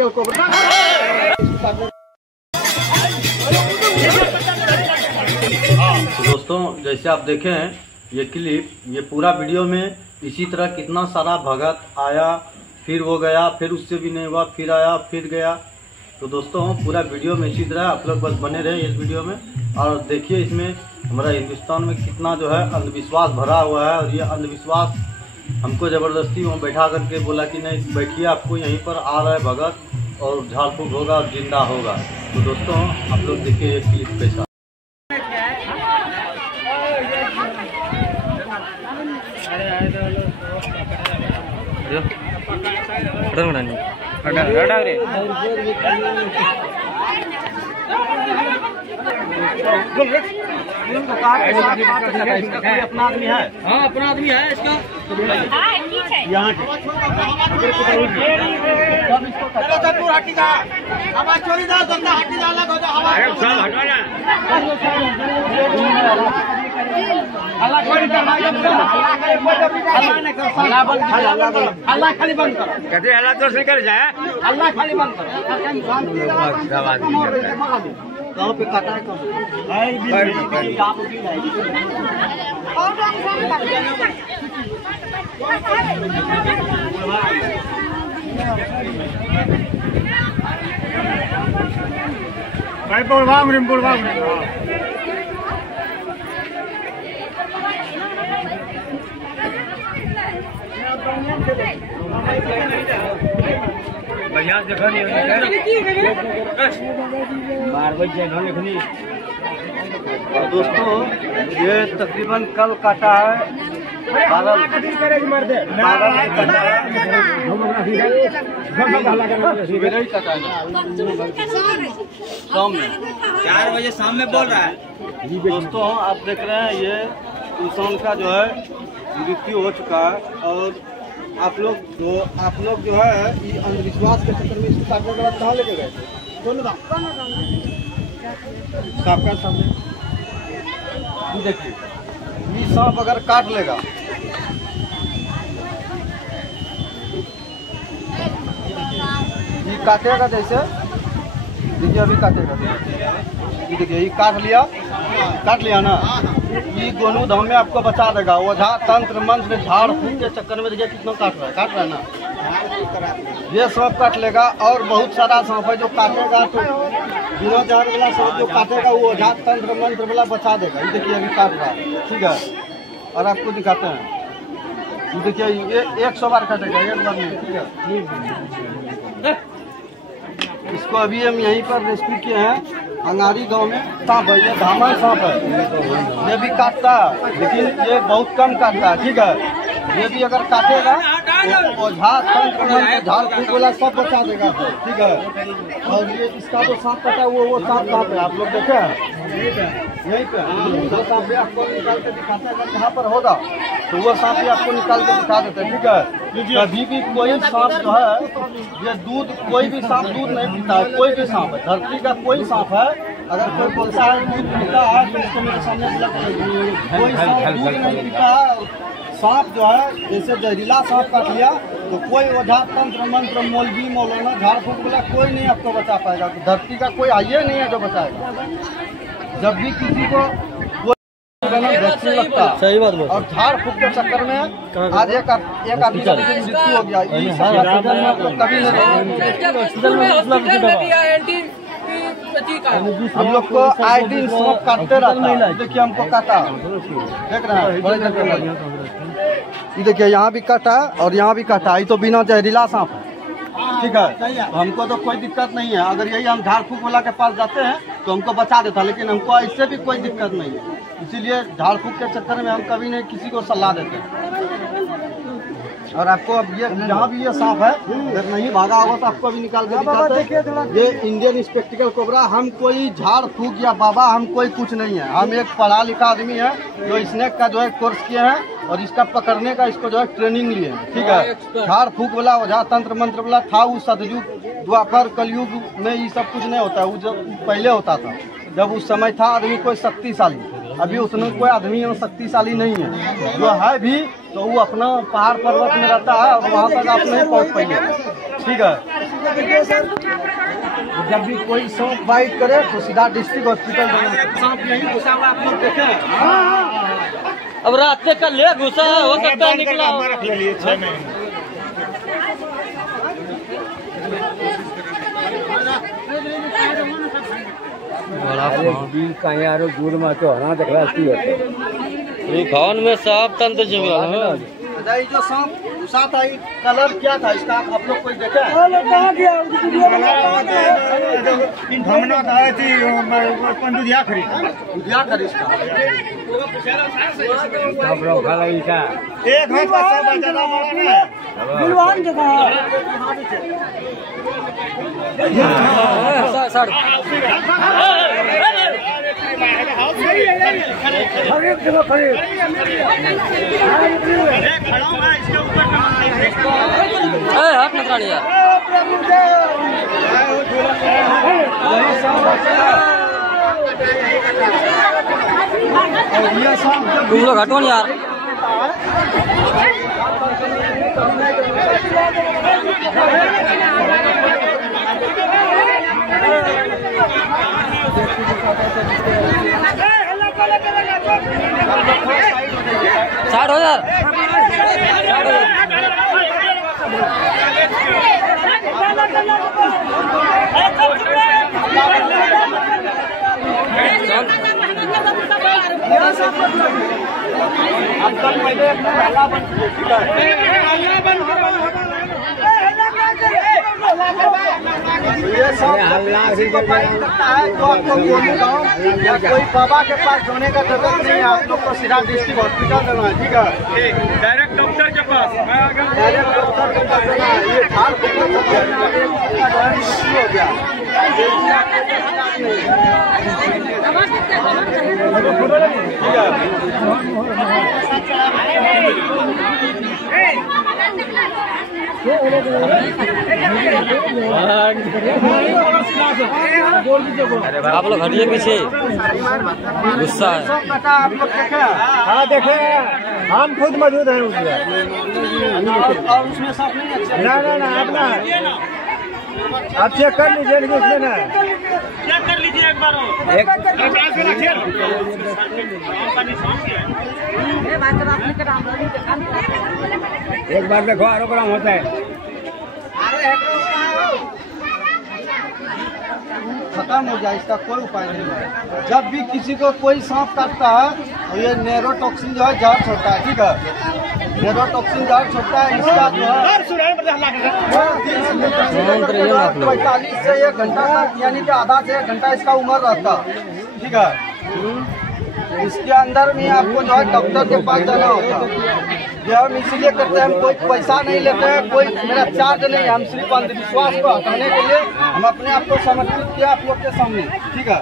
इंस्पेक्टिकल cobra. दोस्तों जैसे आप देखें हैं ये क्लिप, ये पूरा वीडियो में इसी तरह कितना सारा भगत आया, फिर वो गया, फिर उससे भी नहीं हुआ, फिर आया, फिर गया। तो दोस्तों पूरा वीडियो में इसी तरह आप लोग बस बने रहे इस वीडियो में और देखिए इसमें हमारा हिंदुस्तान में कितना जो है अंधविश्वास भरा हुआ है। और ये अंधविश्वास हमको ज़बरदस्ती वहाँ बैठा करके बोला कि नहीं बैठिए, आपको यहीं पर आ रहा है भगत और झाड़ फूक होगा और जिंदा होगा। तो दोस्तों आप लोग देखिए ये क्लिप कैसा। अपना आदमी है, हाँ अपना आदमी है इसका यहाँ अल्लाह खाली बंद करो, कहते अल्लाह तो निकल जाए, अल्लाह खाली बंद करो। कहाँ पे काटा है, भाई बोलवा बढ़िया जगह नहीं। दोस्तों ये तकरीबन कल काटा है, शाम में 4 बजे शाम में बोल रहा है। दोस्तों आप देख रहे हैं ये इंसान का जो है मृत्यु हो चुका है और आप लोग जो है ये अंधविश्वास के चक्कर में इसको काटने के बाद कहाँ लेके गए थे? आपका सामने देखिए ये सांप अगर काट लेगा, ये काटेगा जैसे देखिए अभी काटेगा, ये देखिए ये काट लिया ना, ये दोनों धाम में आपको बचा देगा। ओझा तंत्र मंत्र झाड़ फूक के चक्कर में देखिए कितना काट रहा है ना, ये सांप काट लेगा। और बहुत सारा सांप है जो काटेगा तो बिना झाड़ वाला सांप जो काटेगा वो ओझा तंत्र मंत्र वाला बचा देगा। ये देखिए अभी काट रहा है, ठीक है। और आपको दिखाते हैं, ये देखिए ये 100 बार काटेगा, एक बार नहीं, ठीक है। इसको अभी हम यहीं पर रेस्क्यू किए हैं अंगारी गांव में। सांप है ये, धामन सांप है, ये भी काटता है लेकिन ये बहुत कम काटता है, ठीक है। ये भी अगर काटेगा तो ओझा तंत्र झाड़ फूक वाला सब बचा देगा, ठीक है। और ये इसका जो सांप कटा वो सांप कहाँ पे आप लोग देखे हैं? यहीं पे वो सांप भी आपको निकाल के दिखाते हैं, अगर कहाँ पर होगा तो वो सांप भी आपको निकाल के दिखा देते हैं, ठीक है। कभी भी कोई सांप जो है ये दूध, कोई भी सांप दूध नहीं पीता है, कोई भी सांप है, धरती का कोई सांप है अगर कोई बोलता है दूध पीता है तो इसको मेरे सामने कोई सांप दूध नहीं पीता है। सांप जो है जैसे जहरीला सांप काट लिया तो कोई ओझा तंत्र मंत्र मौलवी मौलाना झाड़ फूक वाला कोई नहीं आपको बचा पाएगा। तो धरती का कोई आइए नहीं है जो बचाएगा। जब भी किसी को वैक्सीन लगता है, सही बात बोल, और झाड़ फूक के चक्कर में आज एक आदमी की मृत्यु हो गया, कभी नहीं। हम लोग को आए दिन सांप काटते रहता है। देखिए हमको काटा, देख रहे हैं, ये देखिए यहाँ भी काटा और यहाँ भी काटा। ये तो बिना जहरीला सांप है, ठीक है। हमको तो कोई दिक्कत नहीं है, अगर यही हम झाड़ फूक वाला के पास जाते हैं तो हमको बचा देता, लेकिन हमको इससे भी कोई दिक्कत नहीं है। इसीलिए झाड़ फूक के चक्कर में हम कभी नहीं किसी को सलाह देते। और आपको अब ये यहाँ भी ये सांप है, अगर नहीं भागा होगा तो आपको अभी निकाल के दिखाते हैं। ये इंडियन इंस्पेक्टिकल कोबरा। हम कोई झाड़ फूक या बाबा हम कोई कुछ नहीं है, हम एक पढ़ा लिखा आदमी है जो स्नेक का जो है कोर्स किए हैं और इसका पकड़ने का इसको जो है ट्रेनिंग लिए हैं, ठीक है। झाड़ फूक वाला ओझा तंत्र मंत्र वाला था वो सतयुग द्वापर कलयुग में ये सब कुछ नहीं होता है, वो जब पहले होता था जब उस समय था आदमी कोई शक्तिशाली। अभी उसमें कोई आदमी शक्तिशाली नहीं है, जो है भी तो वो अपना पहाड़ पर्वत में रहता है और वहाँ तक आप नहीं पहुँच पाइए, ठीक है। देखिए सर, जब भी कोई सांप बाइट करे तो सीधा डिस्ट्रिक्ट हॉस्पिटल जाना। सांप यही घुसा हुआ आप लोग देखे? अब रात से कल ले घुसा है, हो सकता है निकला हो। रख ले लिए 6 महीने। दूर में तो हरा देख रहा खान में सांप तंत्र जंगल है। जो सांप घुसा था, कलर क्या था इसका, आप लोग कोई देखा? धमना था दुधिया खरीद दुधिया खरीद का एक हाथ का सब ज्यादा बड़ा ना बिलवान जगह खरीद हाथ मत रानी यार। तुम लोग हटो यार। साठ हो यार। ये सब करता है तो आपको या कोई बाबा के पास जाने का जरूरत नहीं है। आप लोग को सीधा डिस्ट्रिक्ट हॉस्पिटल जाना है, ठीक है? डायरेक्ट डॉक्टर के पास डायरेक्ट डॉक्टर के पास जाना है। ये हाल हो गया। आप लोग हटिए पीछे, गुस्सा है। आप लोग देखे? हाँ देखे, हम खुद मौजूद हैं उसमें। और उसमें सांप नहीं है? ना अपना आप चेक कर लीजिए, उसमें ना चेक कर लीजिए एक बार एक बार देखो आरोग्राम होता है। खत्म हो जाए, इसका कोई उपाय नहीं है। जब भी किसी को कोई सांप काटता है तो ये नेरोटॉक्सिन जो है जहर छोड़ता है, ठीक है? नेरोटॉक्सिन जहर छोड़ता है। इसका जो है 45 से 1 घंटा तक, यानी कि आधा से 1 घंटा इसका उम्र रहता है, ठीक है? इसके अंदर में आपको जो है डॉक्टर के पास जाना होता है। जो हम इसीलिए करते हैं, हम कोई पैसा नहीं लेते हैं, कोई मेरा चार्ज नहीं है। हम सिर्फ अंधविश्वास को हटाने के लिए हम अपने आप को समर्पित किया आप लोग के सामने, ठीक है?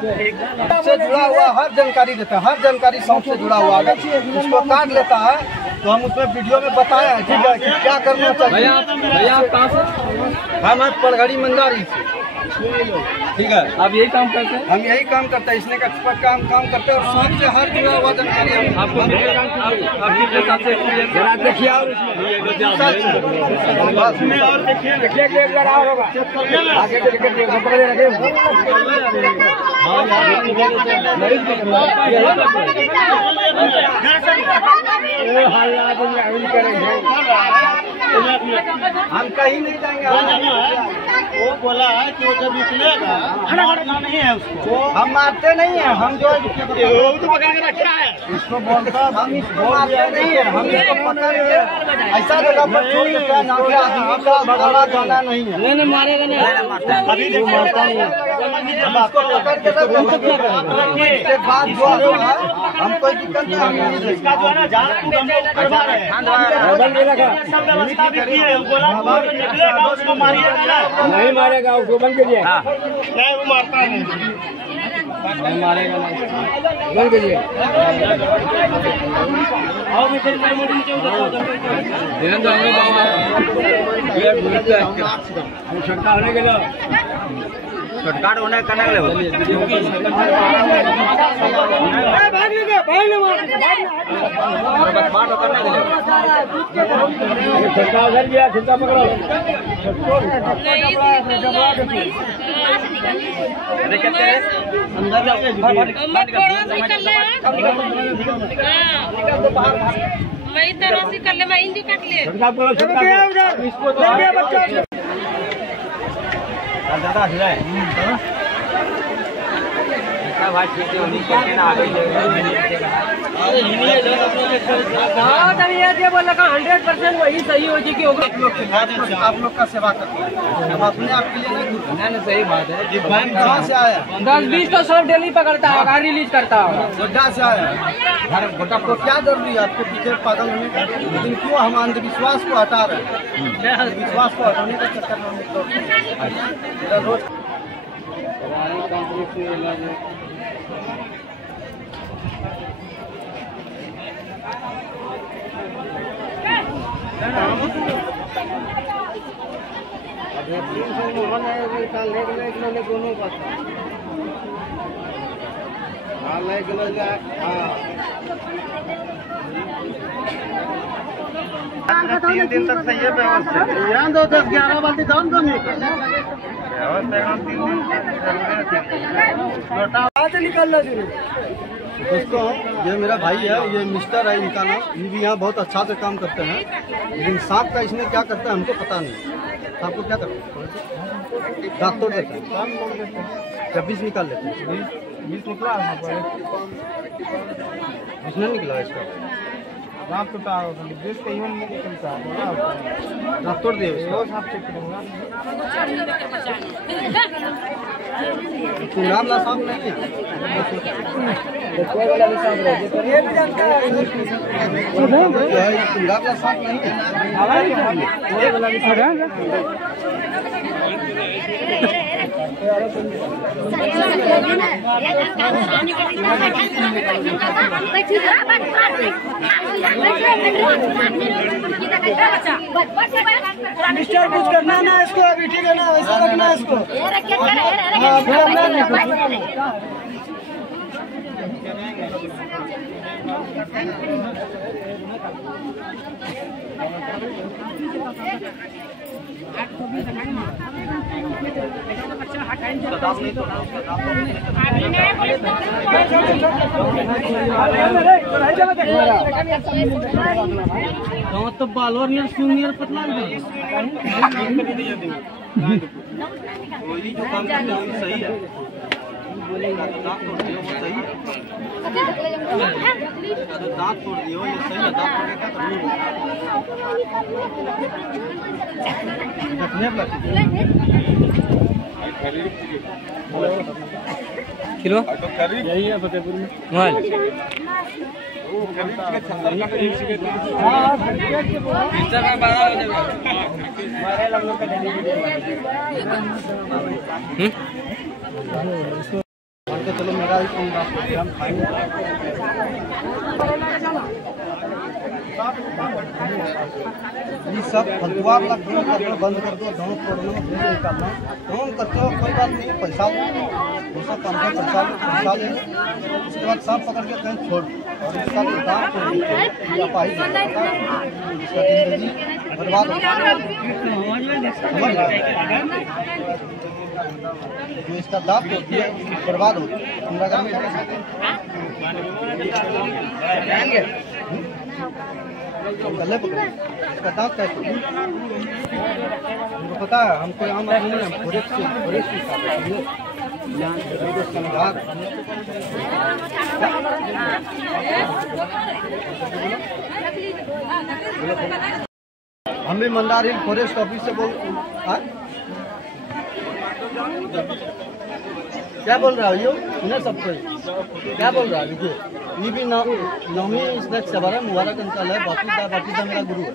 से जुड़ा हुआ हर जानकारी देते हैं, हर जानकारी सांप से जुड़ा हुआ। अगर उसको काट लेता है तो हम उसमें वीडियो में बताया है, ठीक है, कि क्या करना चाहिए। भैया आप कहाँ से? हम पलघड़ी मंदारी से, ठीक है? आप यही काम करते हैं? हम यही काम करते हैं, इसने का काम करते हैं और सांप से हर जुड़ा हुआ जानकारी हम आपको जरा देखिए और देखिए एक बार और होगा आगे हम कहीं नहीं जाएंगे। वो बोला है कि वो जब निकलेगा मारना नहीं है उसको। हम मारते नहीं है, हम जो तो पकड़ के रखा है इसको बोलता है, हम इसको मारते नहीं है। हम इसको पकड़ के ऐसा जगह पर छोड़ देते हैं जहाँ पे आदमी का आना जाना नहीं है। नहीं मारेगा नहीं, अभी देखो मारता नहीं है। हम इसको पकड़ के उसके बाद जो है हम कोई दिक्कत नहीं। इसका जो है ना जाना करवा रहे हैं, सब व्यवस्था भी की है। बोला निकलेगा उसको मारिएगा नहीं मारेगा, उसको बंद करिए। नहीं, वो मारता नहीं। नहीं मारेगा, बंद करिए। आवश्यकता होने के लिए शॉर्टकट होने करने के वही तरह से कर ले, मैं इंदी काट ले। बोला 100% वही सही हो जी कि आप लोग का सेवा करते हैं, हम अपने आप के लिए नहीं। सही बात है। कहाँ से आया? 10-20 तो सब डेली पकड़ता है, गाड़ी रिलीज करता है। गोड्डा से आया। आपको क्या जरूरी है आपको पीछे पागल होने का? लेकिन क्यों हम अंधविश्वास को हटा रहे हैं? अंधविश्वास को हटाने का चक्कर में हम लोग रोज तीन दिन तक सही है व्यवस्था। 10-11 बाल्टी दान दो नहीं निकलना दोस्तों, ये मेरा भाई है, ये मिस्टर है, इनका नाम। ये भी यहाँ बहुत अच्छा से काम करते हैं, लेकिन सांप का इसमें क्या करता है हमको पता नहीं। सांप को क्या करते हैं? दांत तोड़ देते हैं, 26 निकाल लेते हैं। 20 निकला, 20 नहीं निकला इसका दांत टूटा, दांत तोड़ दिए उसका। चुनावला सांप नहीं है, चुनावला सांप नहीं मिस्टर कुछ करना ना इसको, अभी ठीक है ना, ऐसा रखना इसको। तो बालोर नियर सीनियर पतला जो काम करते हैं वो सही है, दांत तोड़ दिए वो सही है, दांत तोड़ दिए ये सही है। दांत तोड़ के क्या करेंगे? किलो यही है फतेहपुर में चलो मेरा ही हम खाएंगे। ये सब फलुआ वाला काम करना बंद कर दो, दांत तोड़ना निकालना काम करते हो, कोई बात नहीं। पैसा दूसरा काम का पैसा ले, उसके बाद सांप पकड़ के कहीं छोड़ दो और इसका दांत तोड़ दो, इसका जिंदगी बर्बाद हो जो इसका दांत तोड़ दिया बर्बाद हो गया। गले पकड़े इसका दांत कैसे हमको पता है, हमको यहाँ नहीं है, हम भी मंदार हिल फॉरेस्ट ऑफिस से बोल क्या बोल रहा है? यो सुने सब कोई क्या बोल रहा है? देखिए ये भी नौवीं स्नैक्स से बारे मुबारक अंकल है, बाकी का मेरा गुरु है,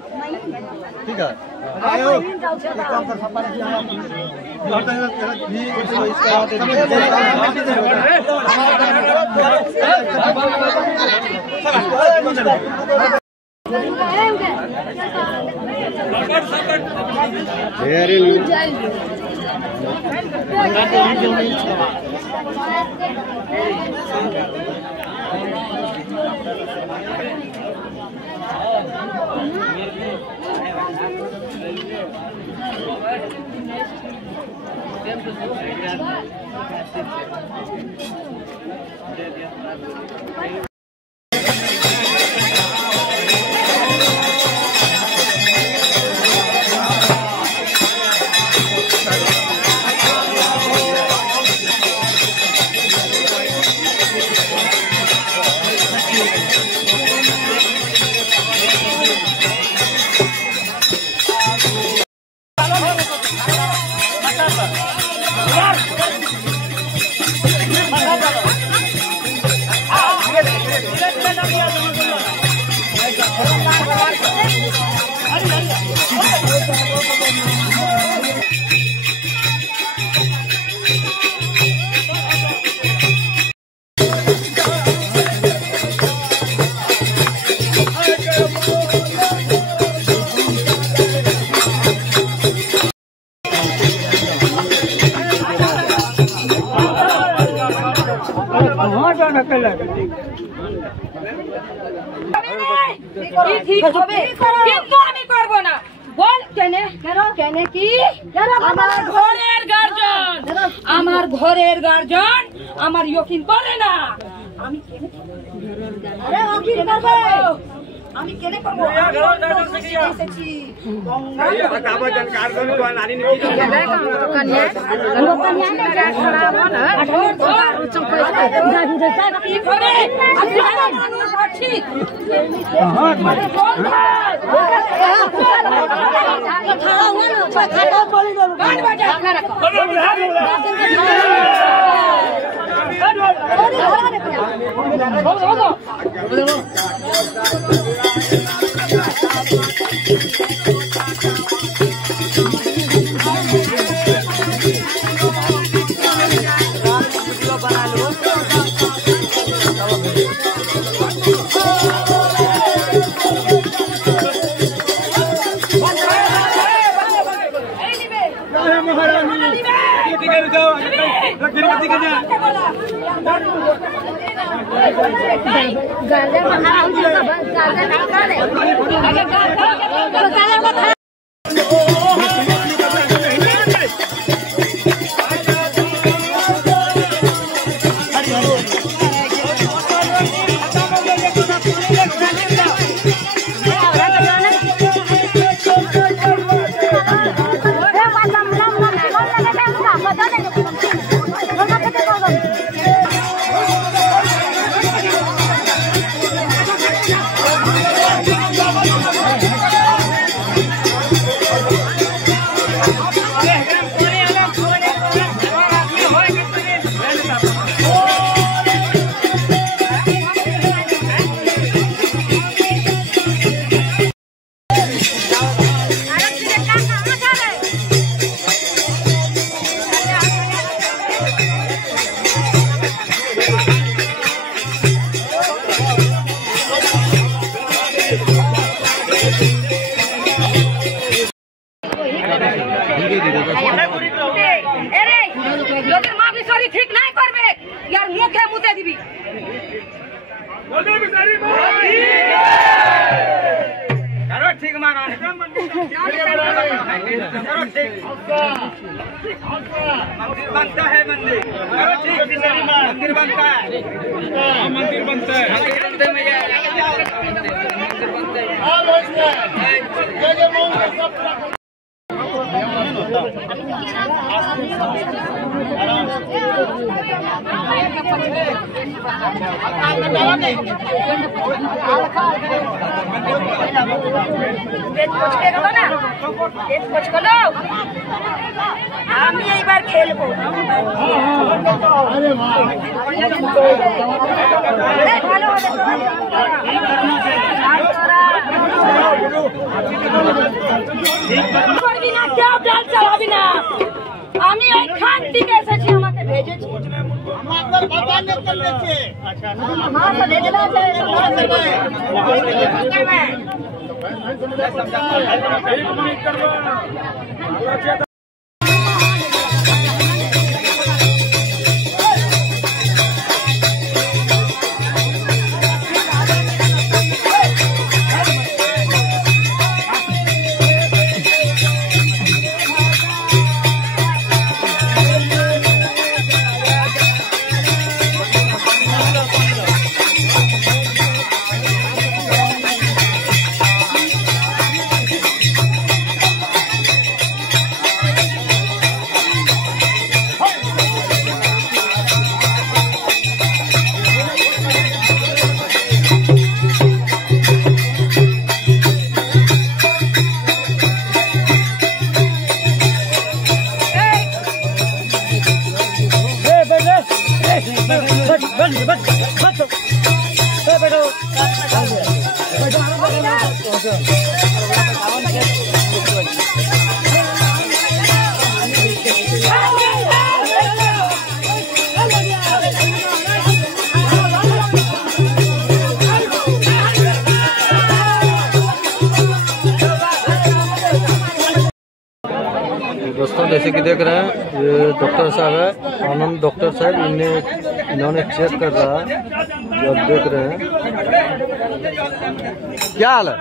ठीक है। काम कर सकता है ঠিক হবে কিন্তু আমি করব না। বল কেন কেন কি আমার ঘরের গার্জন আমার ইয়কিন করে না। আমি কেন আমি কেন করবো? এসেছি ঠিক নাই করবে ইয়ার মুখে মুতে দিবি। ঠিক মানো मंदिर बनता है मंदिर मंदिर बनता है मंदिर बनता है আমি এইবার খেলবো। করবি না, কেউ ডাল চালাবি না। আমি এই খান छुट्टी कैसे छी हमरा के भेजे छी मास्टर पता नहीं करने छे अच्छा हां से भेजला से दोस्तों जैसे कि देख रहे हैं ये डॉक्टर साहब है, आनंद डॉक्टर साहब, इन्होंने चेक कर रहा है। जो आप देख रहे हैं, क्या हाल है?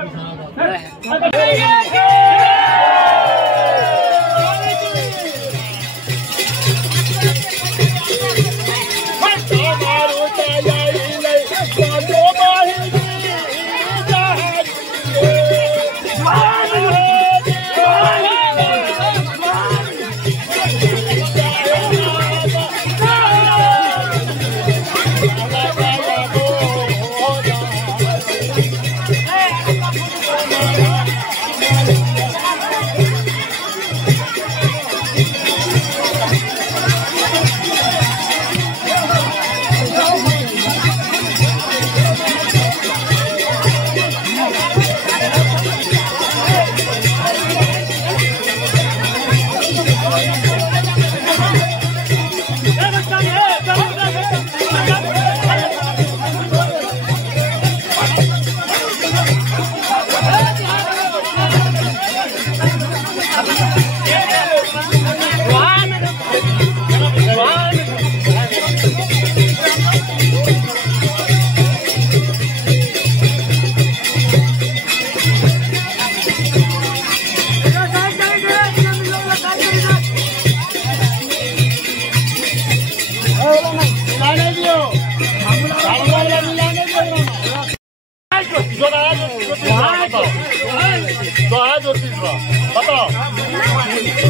बताओ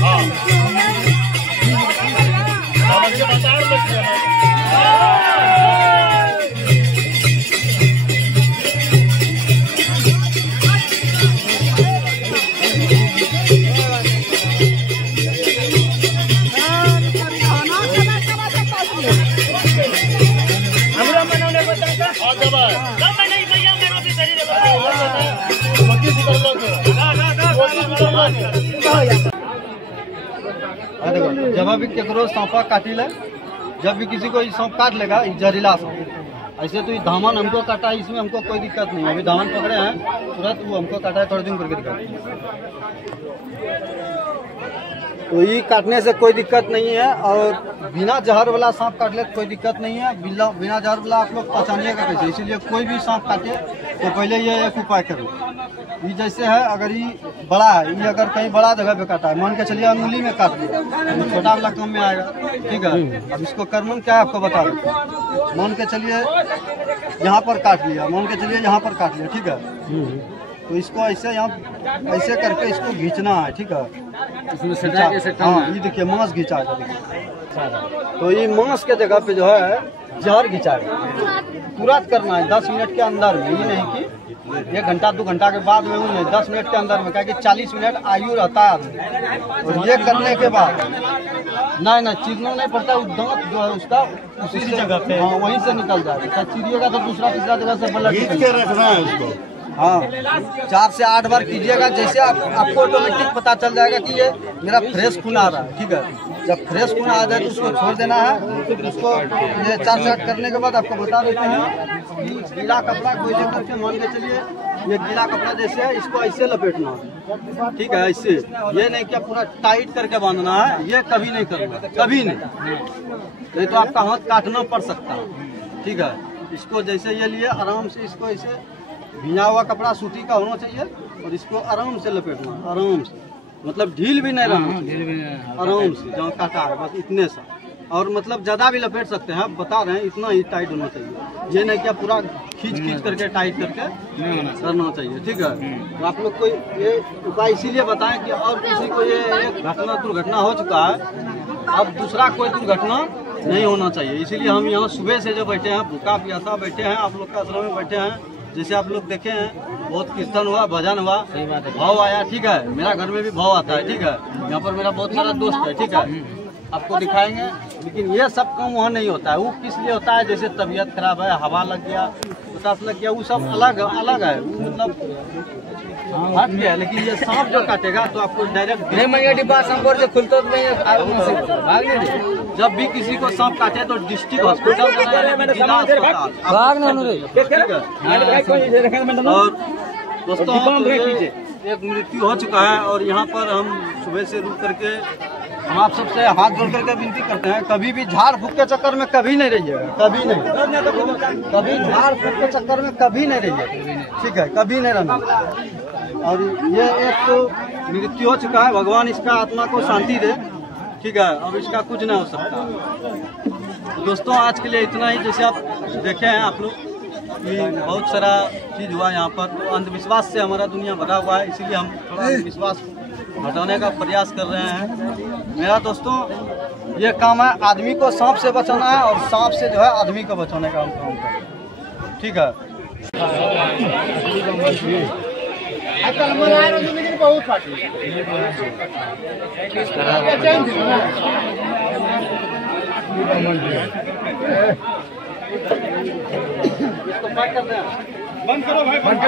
हाँ जब भी केकरो सांपा काटी ले, जब भी किसी को सांप काट लेगा, जहरीला सांप, ऐसे तो ये धामन हमको काटा है, इसमें हमको कोई दिक्कत नहीं है। अभी धामन पकड़े हैं तुरंत वो हमको काटा है, थोड़े दिन करके दिखा। तो ये काटने से कोई दिक्कत नहीं है, और बिना जहर वाला सांप काट ले कोई दिक्कत नहीं है। बिना जहर वाला आप लोग पहचानिएगा कैसे, इसीलिए कोई भी सांप काटे तो पहले ये एक उपाय करो। ये जैसे है, अगर ये बड़ा है, ये अगर कहीं बड़ा जगह पे काटा है, मान के चलिए अंगुली में काट लिया, तो छोटा वाला काम में आएगा, ठीक है। अब इसको कर्मन क्या है आपको बता देते हैं। मान के चलिए यहाँ पर काट लिया, मान के चलिए यहाँ पर काट लिया, ठीक है। तो इसको ऐसे यहाँ ऐसे करके इसको खींचना है, ठीक है। हाँ, ये देखिए मांस घिंचाएगा, देखिए। तो ये मांस के जगह पे जो है जहर घिंचाएगा, तुरंत करना है 10 मिनट के अंदर में। ये नहीं कि 1 घंटा 2 घंटा के बाद में, नहीं 10 मिनट के अंदर में, क्या कि 40 मिनट आयु रहता है आदमी। और ये करने के बाद नहीं चीरना नहीं पड़ता, दांत जो है उसका उसी जगह पे, हाँ, वहीं से निकल जाएगा। चीरिएगा तो दूसरा तीसरा जगह से ब्लड खींच के रखना है उसको। हाँ 4 से 8 बार कीजिएगा। जैसे आपको ऑटोमेटिक पता चल जाएगा कि ये मेरा फ्रेश खून आ रहा है। ठीक है, जब फ्रेश खून आ जाए तो उसको छोड़ देना है। फिर उसको ये 4 से 8 करने के बाद आपको बता देते हैं कि गीला कपड़ा कोई लेकर के मान के चलिए, ये गीला कपड़ा जैसे है इसको ऐसे लपेटना है। ठीक है, ऐसे, ये नहीं क्या पूरा टाइट करके बांधना है, ये कभी नहीं करना, कभी नहीं तो आपका हाथ काटना पड़ सकता है। ठीक है, इसको जैसे ये लिए आराम से इसको ऐसे भीना हुआ कपड़ा सूती का होना चाहिए और इसको आराम से लपेटना, आराम से, मतलब ढील भी नहीं रहना चाहिए, आराम से जहाँ काटा है बस इतने सा। और मतलब ज़्यादा भी लपेट सकते हैं, आप बता रहे हैं इतना ही टाइट होना चाहिए, ये नहीं क्या पूरा खींच करके टाइट करके करना चाहिए। ठीक है, तो आप लोग को ये उपाय इसीलिए बताएं कि और किसी को ये एक दुर्घटना हो चुका है, अब दूसरा कोई दुर्घटना नहीं होना चाहिए। इसीलिए हम यहाँ सुबह से जो बैठे हैं, भूखा प्यासा बैठे हैं, आप लोग के आश्रम में बैठे हैं। जैसे आप लोग देखे हैं, बहुत कीर्तन हुआ, भजन हुआ, भाव आया। ठीक है, मेरा घर में भी भाव आता है। ठीक है, यहाँ पर मेरा बहुत सारा दोस्त है। ठीक है, आपको दिखाएंगे, लेकिन ये सब काम वहाँ नहीं होता है। वो किस लिए होता है, जैसे तबीयत खराब है, हवा लग गया, बतास लग गया, वो सब अलग अलग है, वो मतलब हट गया। लेकिन ये सांप जो काटेगा तो आपको डायरेक्ट जब भी किसी को सांप काटे तो डिस्ट्रिक्ट हॉस्पिटल और दोस्तों एक मृत्यु हो चुका है। और यहाँ पर हम सुबह से रुक करके हम आप सबसे हाथ जोड़ करके विनती करते हैं, कभी भी झाड़ फूक के चक्कर में कभी नहीं रहिएगा, कभी नहीं, कभी झाड़ फूक के चक्कर में कभी नहीं रहिएगा। ठीक है, कभी नहीं रहना। और ये एक तो मृत्यु हो चुका है, भगवान इसका आत्मा को शांति दे। ठीक है, अब इसका कुछ नहीं हो सकता। तो दोस्तों आज के लिए इतना ही। जैसे आप देखे हैं आप लोग कि बहुत सारा चीज़ हुआ यहाँ पर, तो अंधविश्वास से हमारा दुनिया भरा हुआ है, इसीलिए हम थोड़ा अंधविश्वास हटाने का प्रयास कर रहे हैं। मेरा दोस्तों ये काम है, आदमी को सांप से बचाना है और सांप से जो है आदमी को बचाने का हम काम कर रहे हैं। ठीक है, इसको पैक कर दें, बंद करो भाई, बंद कर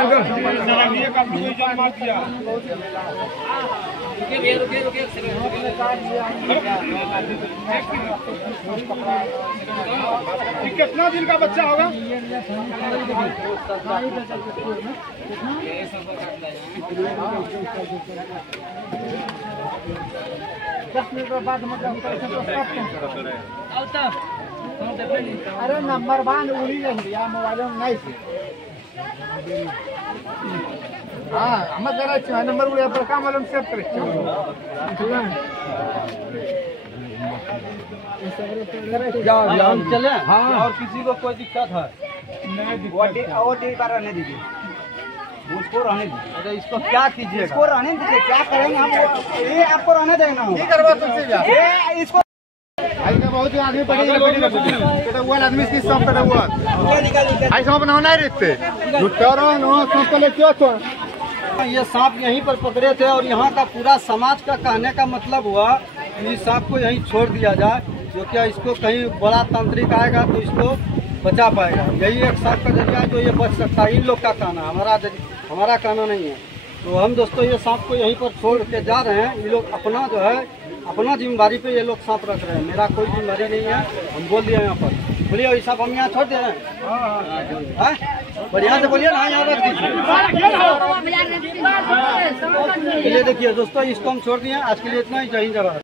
कितना दिन का बच्चा होगा? दस मिनट बाद अरे नंबर 1 उड़ी नहीं मोबाइल में नहीं हाँ हम करायचं नंबर उड्या पर कामाला सेव करायचं हम चले। हाँ, और किसी को कोई दिक्कत है रहने दीजिए, उसको रहने दीजिए। अरे इसको क्या कीजिए, इसको रहने दीजिए, क्या करेंगे हम, ये आपको रहने देना है। इसको बहुत आदमी पड़ेगा वो आदमी की सब पड़ा हुआ ऐसा अपना नहीं रहते ये सांप यहीं पर पकड़े थे और यहाँ का पूरा समाज का कहने का मतलब हुआ कि इस सांप को यहीं छोड़ दिया जाए, जो क्या इसको कहीं बड़ा तांत्रिक आएगा तो इसको बचा पाएगा। यही एक सांप का जरिया है जो ये बच सकता है। इन लोग का कहना, हमारा कहना नहीं है। तो हम दोस्तों ये सांप को यहीं पर छोड़ के जा रहे हैं। ये लोग अपना जो है अपना जिम्मेदारी पे ये लोग सांप रख रहे हैं, मेरा कोई जिम्मेदारी नहीं है। हम बोल दिए यहाँ पर, बोलिए ये सांप हम यहाँ छोड़ दे रहे हैं, बढ़िया से बोलिए ना, यहाँ रख दीजिए। देखिए दोस्तों इसको हम छोड़ दिए। आज के लिए इतना ही, जय हिंद जय भारत।